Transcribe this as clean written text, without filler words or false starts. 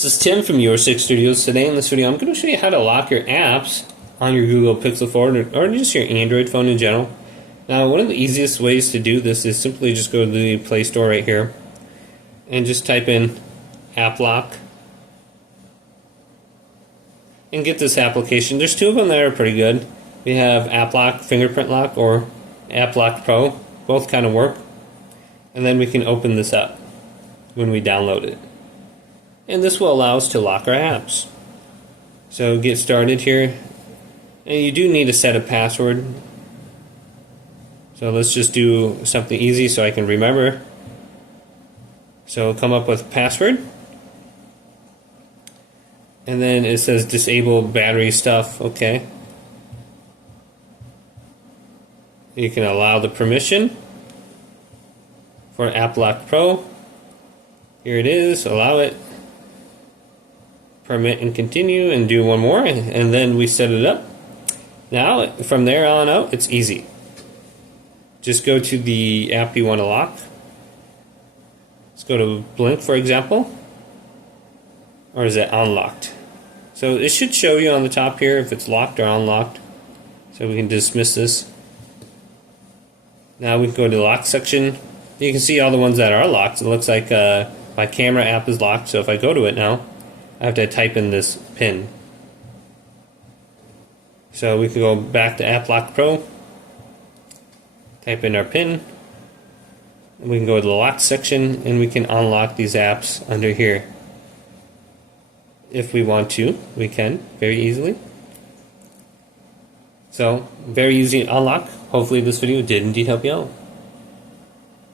This is Tim from Your Six Studios. Today in this video I'm going to show you how to lock your apps on your Google Pixel 4 or just your Android phone in general. Now one of the easiest ways to do this is simply just go to the Play Store right here and just type in App Lock and get this application. There's two of them that are pretty good. We have App Lock, Fingerprint Lock, or App Lock Pro. Both kind of work. And then we can open this up when we download it. And this will allow us to lock our apps. So get started here. And you do need to set a password. So let's just do something easy so I can remember. So come up with a password. And then it says disable battery stuff. Okay. You can allow the permission for App Lock Pro. Here it is. Allow it. Permit and continue and do one more, and then we set it up. Now from there on out it's easy. Just go to the app you want to lock. Let's go to Blink for example. Or is it unlocked? So it should show you on the top here if it's locked or unlocked. So we can dismiss this. Now we can go to the lock section. You can see all the ones that are locked. It looks like my camera app is locked, so if I go to it now I have to type in this PIN. So we can go back to App Lock Pro, type in our PIN, and we can go to the lock section and we can unlock these apps under here. If we want to, we can very easily. So, very easy to unlock. Hopefully this video did indeed help you out.